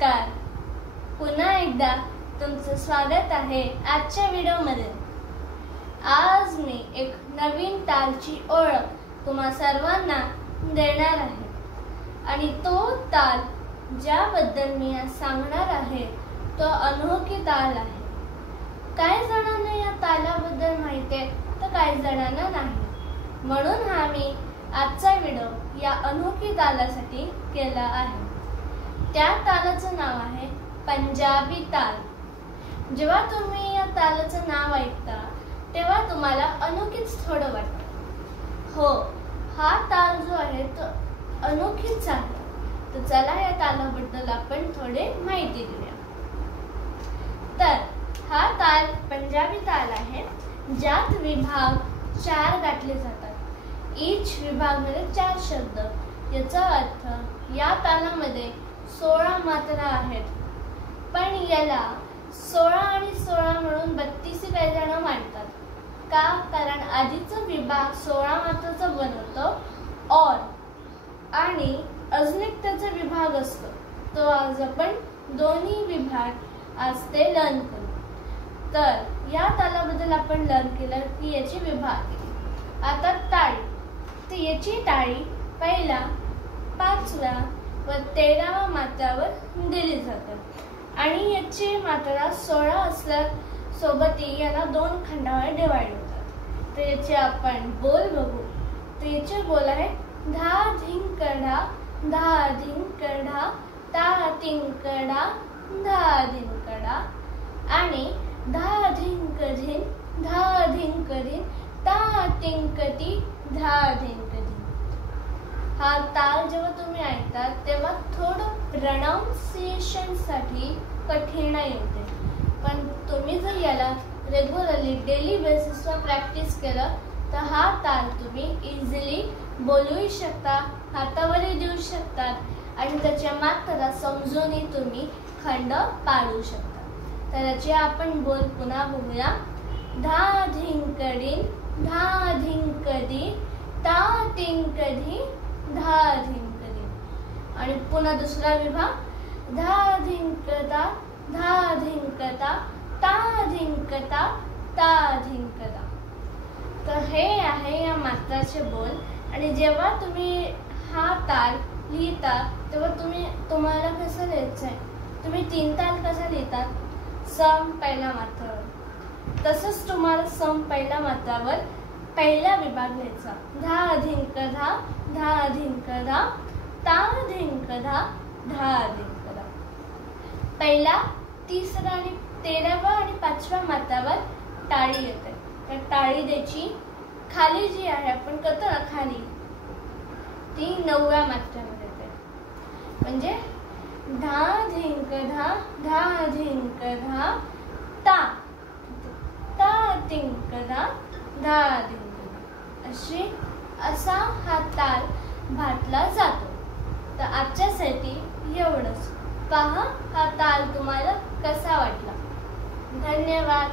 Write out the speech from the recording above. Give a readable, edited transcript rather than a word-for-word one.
नमस्कार. पुन्हा एकदा तुमचं स्वागत आहे आजच्या व्हिडिओमध्ये. आज मी एक नवीन तालची ओळख तुम्हा सर्वांना देणार आहे आणि तो ताल ज्याबद्दल मी आज सांगणार आहे तो अनोखी ताल आहे. काही जणांना या तालाबद्दल माहिती आहे तर काही जणांना नाही, म्हणून हा मी आजचा व्हिडिओ या अनोखी तालासाठी केला आहे. त्या तालाचं नाव आहे पंजाबी ताल. जेव्हा तुम्ही या तालाचं नाव ऐकता तेव्हा तुम्हाला अनोखीच थोडं वाटतं. हो, हा ताल जो आहे तो अनोखीच आहे. तर चला या तालाबद्दल आपण थोडे माहिती घेऊया. तर हा ताल पंजाबी ताल आहे, ज्यात विभाग 4 गाठले जातात. ईच विभागामध्ये 4 शब्द. याचा अर्थ या तालामध्ये 16 मात्रा आहेत, पण याला 16 आणि 16 म्हणून 32 काही जण मांडतात. का? कारण आधीचा विभाग 16 मात्राचा बनवतो और आणि अजून एक त्याचा विभाग असतो. तो आज आपण दोन्ही विभाग आज ते लर्न करू. तर या तालाबद्दल आपण लर्न केलं की याची विभाग. आता टाळी. तर याची टाळी पहिला 5व्या व 13व्या मात्रावर दिली जाते आणि याची मात्रा 16 असल्यासोबत याला 2 खंडावर डिवाइड होतात. तर याचे आपण बोल बघू. तर याचे बोल आहे धा धिंकडा धा धिंकडा ता तिंकडा धा धिंकडा आणि धा धिंक धिन धा धिंक धिन ता तिंकती धा धिंक धिन. हा ताल जेव्हा तुम्ही ऐकतात तेव्हा थोडं प्रोनाउन्सिएशन साठी कठीण येते, पण तुम्ही जर याला रेग्युलरली डेली बेसिसवर प्रॅक्टिस केलं तर हा ताल तुम्ही इझिली बोलूही शकता, हातावरही देऊ शकतात आणि त्याच्या मात्रा समजूनही तुम्ही खंड पाडू शकता. तर याचे आपण बोल पुन्हा बघूया. धा धिंकडीन धा धिंकदी ता तिंकधी धा धिंकदी. आणि पुन्हा दुसरा विभाग धा धिंकता धा धिंकता ता धिंकता ता धिंकता. तर हे आहे या मात्राचे बोल. आणि जेव्हा तुम्ही हा ताल लिहिता तेव्हा तुम्हाला कसं लिहायचं आहे, तुम्ही 3 ताल कसा लिहितात? सम पहिल्या मात्रावर. तसंच तुम्हाला सम पहिल्या मात्रावर पहिला विभाग लिहायचा. धा धिंक धा धा धिंक धा ता धिंक धा धा धिंक धा. पहिला 3रा आणि 13व्या आणि 5व्या मात्रावर टाळी येते. तर टाळी द्यायची खाली जी आहे आपण करतो ना खाली, ती 9व्या मात्रामध्ये येते. म्हणजे धा धिंक धा धा धिंक धा ता ता तिंक धा धा धिंक धा. असा हा ताल भातला जातो. तर आजच्यासाठी एवढंच. पहा हा ताल तुम्हाला कसा वाटला. धन्यवाद.